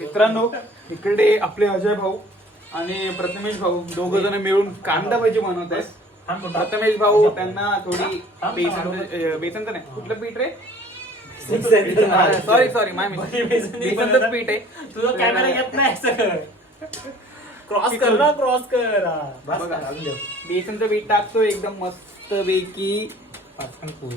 मित्रांनो इकडे आपले अजय भाऊ आणि प्रथमेश भाऊ दोघ जण मिळून कांदा भजी बनवत आहेत. प्रथमेश भाऊ त्यांना थोडी बेसन बेसनचं नाही कुठलं पीठ रे? सॉरी सॉरी माय बेसनचं पीठ आहे. तुझा कॅमेरा घेत नाही सगळं क्रॉस कर ना क्रॉस कर. बेसनचं पीठ टाकतो एकदम मस्त पैकी पाचकन पोळी.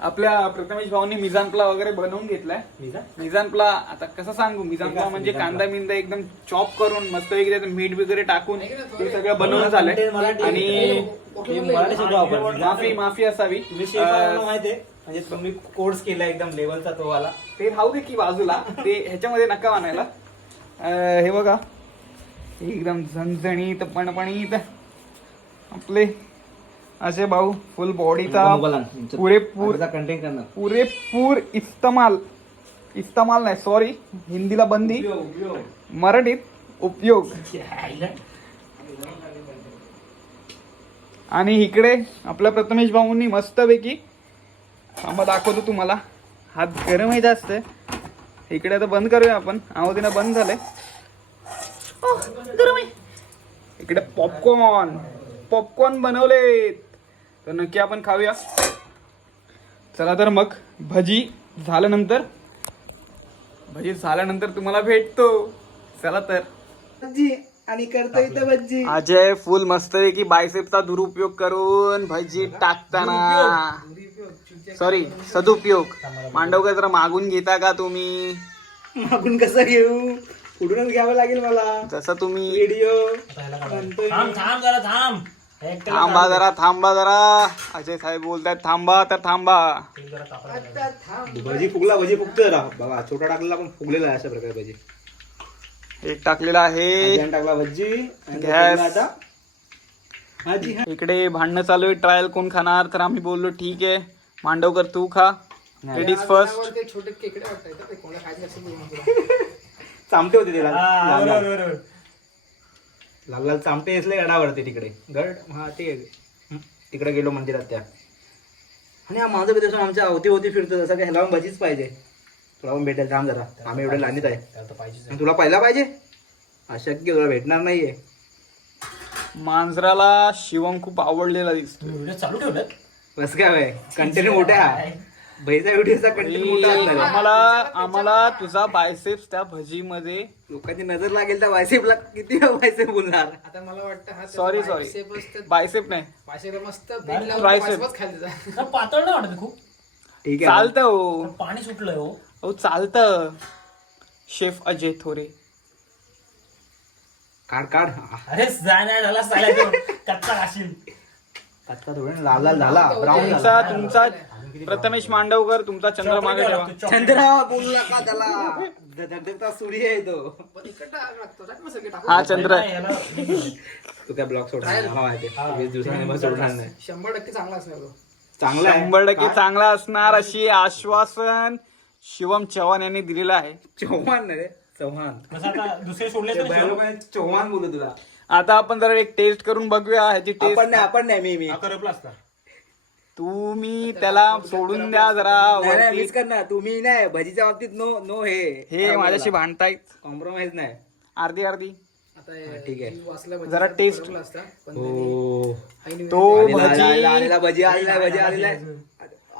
आपल्या प्रथमेश भाऊनी मिजानपला वगैरे बनवून घेतलाय. मी जा. मिजानपला आता कसं सांगू मिजानपला म्हणजे कांदा मिंदा एकदम चॉप करून मस्त त्यात मीठ वगैरे टाकून ते सगळं बनवून झालंय. आणि. माफी माफी. असावी. माहिती म्हणजे तुम्ही कोर्स केला एकदम लेवलचा तो वाला. ते राहू दे की बाजूला. ते ह्याच्यामध्ये नका आणायला. अं, हे बघा. एकदम झणझणीत पणपणीत. आपले असे भाऊ फुल बॉडीचा पुरेपूर कंटेंट करणार पुरेपूर इस्तमाल. इस्तमाल नाही सॉरी हिंदीला बंदी. मराठीत उपयोग. आणि इकडे आपल्या प्रथमेश भाऊंनी मस्तपैकी थांबा दाखवतो तुम्हाला. हात गरम आहे जास्त. इकडे आता बंद करूया आपण. आवाजीनं बंद झालंय. ओह, गरम आहे. इकडे पॉपकॉर्न पॉपकॉर्न बनवले तर नक्की आपण खाऊया. चला तर मग भजी झाल्यानंतर भजी झाल्यानंतर तुम्हाला भेटतो. चला तर. भज्जी आणि करतो इथं भज्जी अजय फुल मस्तपैकी बायसेपचा दुरुपयोग करून भजी टाकताना. सॉरी सदुपयोग. मांडवकर जरा मागून घेता का तुम्ही? मागून कसं घेऊ? पुढूनच घ्यावं लागेल मला. जसं तुम्ही व्हिडिओ थांब थांब जरा थांब. थांबा. जरा थांबा जरा. अजय साहेब बोलतायत थांबा तर थांबा. जरा. भजी फुगला भजी फुगतोय राहा बघा छोटा टाकलेला पण फुगलेला आहे अशा प्रकारे भजी. एक टाकलेला आहे. टाकला भजी. गॅस. इकडे भांडणं चालू आहे ट्रायल कोण खाणार? तर आम्ही बोललो ठीक आहे. मांडवकर तू खा. लेडीज फर्स्ट चामटे होते ते लाल लाल- चामटे असले गडावरती तिकडे. गड? हा ते. तिकडे गेलो मंदिरात त्या. आणि हा माझं कधी आमच्या अवती होती फिरतो जसं ह्याला पण भजीच पाहिजे. तुला पण भेटेल थांब जरा. आम्ही एवढे लानीत आहे. आणि तुला पहिला पाहिजे? अशक्य तुला भेटणार नाहीये. मांजराला शिवम खूप आवडलेला दिसतो व्हिडिओ चालू ठेवलेत? बस काय कंटेंट मोठा भैसा व्हिडिओचा कंटेंट मोठा असणार आहे. आम्हाला आम्हाला तुझा बायसेप्स त्या भजीमध्ये लोकांची नजर लागेल त्या वायसेपला किती वायसेप बोलणार? आता मला वाटतं हा सॉरी सॉरी बायसेप नाही. पाचशेला मस्त Tricep. जा. ना, पातळ नाही वाटत खूप? ठीक आहे. चालतं हो. पण पाणी सुटलंय हो. हो चालतं. शेफ अजय थोरे. काढ काढ. अरे जाय नाही झाला साला तो. कच्चा खाशील आता थोडं लाल लाल झाला. ब्राऊन तुमचा झाला. तुमचा प्रथमेश मांडवकर तुमचा चंद्र मागे ठेवा. चंद्रा बोलू नका त्याला. धगधगता सूर्य आहे तो. हा चंद्र. आहे. तू काय ब्लॉग सोडणार मला माहिती आहे वीस दिवसांनी मग सोडणार नाही. शंभर टक्के चांगला असणार तो. चांगला आहे? शंभर टक्के काय? चांगला असणार अशी आश्वासन शिवम चव्हाण यांनी दिलेलं आहे. चव्हाण नाही रे. चव्हाण. कसं आता दुसरे सोडले तर चव्हाण बोलू तुला. आता आपण जरा एक टेस्ट करून बघूया ह्याची आपण टेस्ट नाही आपण नाही मी मी. हा करपला असता. तुम्ही त्याला सोडून द्या जरा. नाही, नाही वरती. मीच करणार तुम्ही नाही. भजीच्या बाबतीत नो नो हे. हे माझ्याशी भांडतायत. कॉम्प्रोमाइज नाही. अर्धी अर्धी. आता हा, ठीक आहे. जीव वाचला जरा taste. बरोबर असता. पण हो. आईने तो आलेला- भजी आलेला- आलेला भजी आलेला भजी आलेला.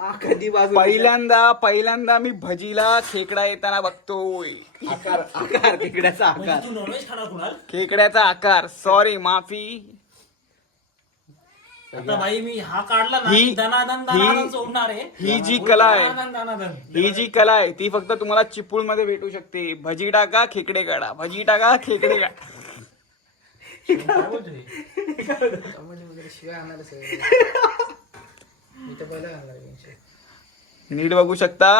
कधी बाजू पहिल्यांदा पहिल्यांदा मी भजीला खेकडा येताना बघतोय. आकार आकार म्हणजे आकार. तू नॉनव्हेज खाणार कुणाल? खेकड्याचा आकार. सॉरी माफी. आता भाई मी हा काढला ना ही- की दनादन ही- दनादन सोडणार आहे. ही जी कला आहे. दनादन दनादन. ही जी कला आहे ती फक्त तुम्हाला चिपळूणमध्ये भेटू शकते. भजी टाका खेकडे काढा. भजी टाका खेकडे काढा. काय बोलतोय? कमेंट वगैरे शिवाय सगळे नीट बघू शकता?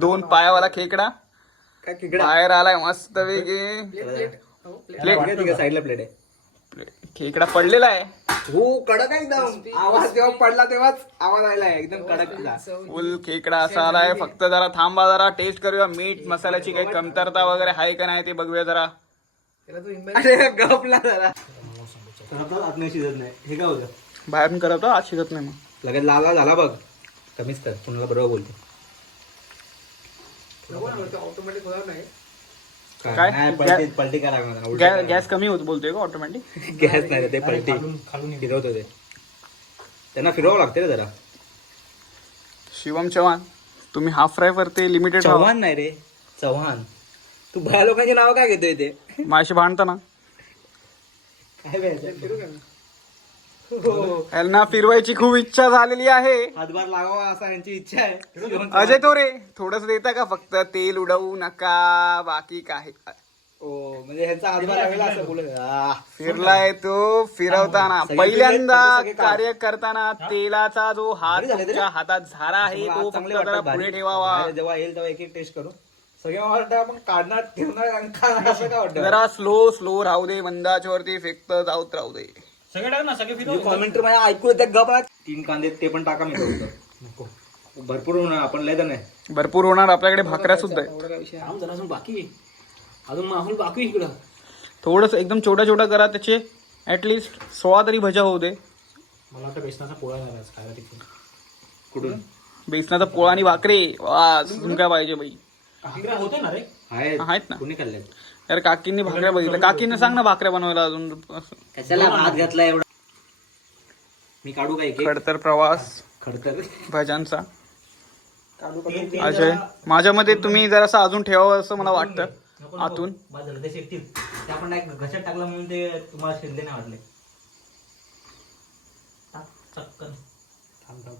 दोन पायावाला खेकडा. बाहेर आलाय मस्त वेगे प्लेट प्लेट. हो साईडला प्लेट. आहे. खेकडा पडलेला आहे. हो कडक आहे एकदम. आवाज जेव्हा पडला तेव्हाच आवाज आला आहे एकदम कडक फुल खेकडा असा आलाय. फक्त जरा थांबा जरा टेस्ट करूया. मीठ मसाल्याची काही कमतरता वगैरे आहे का नाही ते बघूया जरा. गपला जरा. आत नाही शिजत नाही. हे काय होतं? बाहेरून करतो आज शिकत नाही मग. लगेच लाल लाल झाला बघ. कमीच कर कुणाला बरोबर बोलते. ऑटोमॅटिक होणार नाही. काय? नाही पलटी पलटी काय लागणार नाही, उलटी गॅ- काय गॅस कमी होत बोलतोय का ऑटोमॅटिक गॅस नाही रे, ते पलटी. फिरवत होते. त्यांना फिरवावं लागते रे जरा. शिवम चव्हाण तुम्ही हाफ फ्राय वरती लिमिटेड चव्हाण नाही रे चव्हाण. तू बाया लोकांची नाव काय घेतोय ते? माझ्याशी भांडताना. काय बोलायचं? यांना फिरवायची खूप इच्छा झालेली आहे. हातभार लागावा असा यांची इच्छा आहे. अजय तो रे थोडस देता का फक्त? तेल उडवू नका बाकी काय? ओ म्हणजे ह्यांचा हातभार लागला असं बोलत. फिरलाय तो फिरवताना. पहिल्यांदा. कार्य करताना तेलाचा जो हात? तुमच्या हातात झाला आहे तो फक्त पुढे. ठेवावा. जेव्हा येईल तेव्हा एक एक टेस्ट करू. सगळे मला वाटतं आपण काढणार ठेवणार जरा स्लो स्लो राहू दे मंदाच्या वरती फेकत जाऊत राहू दे. सगळे टाक ना सगळे फिरव कॉमेंट्री माझ्या ऐकू येते गप. तीन कांदे ते पण टाका मी नको. भरपूर होणार आपण लय तर नाही भरपूर होणार आपल्याकडे भाकऱ्या सुद्धा अजून बाकी. अजून माहोल बाकी इकडं. थोडस एकदम छोटा छोटा करा त्याचे ऍटलिस्ट सोळा तरी भजा होऊ दे. मला वाटतं बेसनाचा पोळा झाला खायला तिथे. कुठून? बेसनाचा पोळा आणि भाकरी. वा अजून काय पाहिजे बाई? होते ना रे? आहेत. आहेत ना. कुणी खाल्ले यार काकींनी भाकऱ्या बघितल्या. काकींनी सांग ना भाकऱ्या बनवायला अजून. असं. कशाला भात घातला एवढा? मी काढू का एक एक? खडतर प्रवास. खडतर. ते अजय माझ्या मते तुम्ही जरासं अजून ठेवावं असं मला वाटतं. आतून. बाद झालं ते शिकतील ते आपण नाही घशात टाकलं म्हणून ते तुम्हाला शिरले नाही वाटले. टाक, चटकन थांब थांब.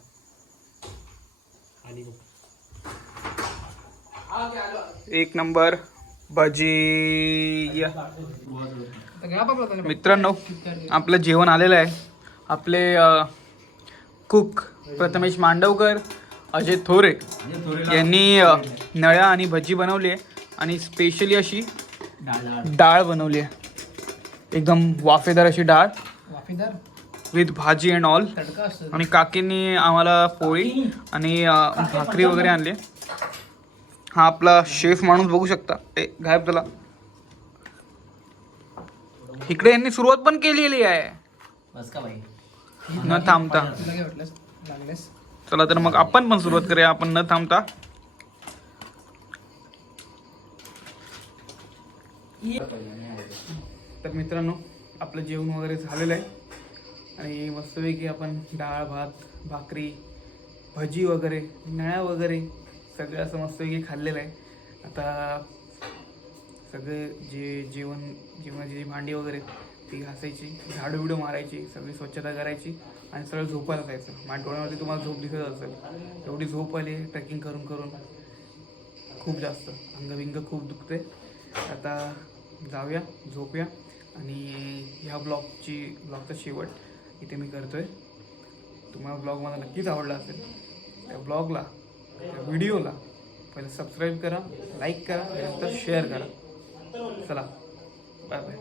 आली बघ. एक नंबर भजी. मित्रांनो आपलं जेवण आलेलं आहे. आपले कुक प्रथमेश मांडवकर अजय थोरे यांनी नळ्या आणि भजी बनवली आहे आणि स्पेशली अशी डाळ बनवली आहे. एकदम वाफेदार अशी डाळ वाफेदार विथ भाजी अँड ऑल आणि काकींनी आम्हाला पोळी आणि भाकरी वगैरे आणली हा आपला शेफ माणूस बघू शकता. ए गायब झाला. इकडे यांनी सुरुवात पण केलेली आहे. न थांबता. चला तर मग आपण पण सुरुवात करूया. आपण न थांबता. तर मित्रांनो आपलं जेवण वगैरे झालेलं आहे. आणि मस्तपैकी आपण डाळ भात भाकरी भजी वगैरे नळ्या वगैरे सगळं असं मस्तपैकी खाल्लेलं आहे. आता सगळे जे जेवण जेवणाची जी भांडी वगैरे ती घासायची झाडू बिडू मारायची सगळी स्वच्छता करायची आणि सगळं झोपायला जायचं. माझ्या डोळ्यामध्ये तुम्हाला झोप दिसत असेल. एवढी झोप आली ट्रेकिंग करून करून. खूप जास्त. अंगविंग खूप दुखते आता जाऊया झोपूया. आणि ह्या ब्लॉगची ब्लॉगचा शेवट इथे मी करतोय. तुम्हाला ब्लॉग मला नक्कीच आवडला असेल त्या ब्लॉगला व्हिडिओला पहिले सबस्क्राईब करा लाईक करा नंतर शेअर करा. चला बाय बाय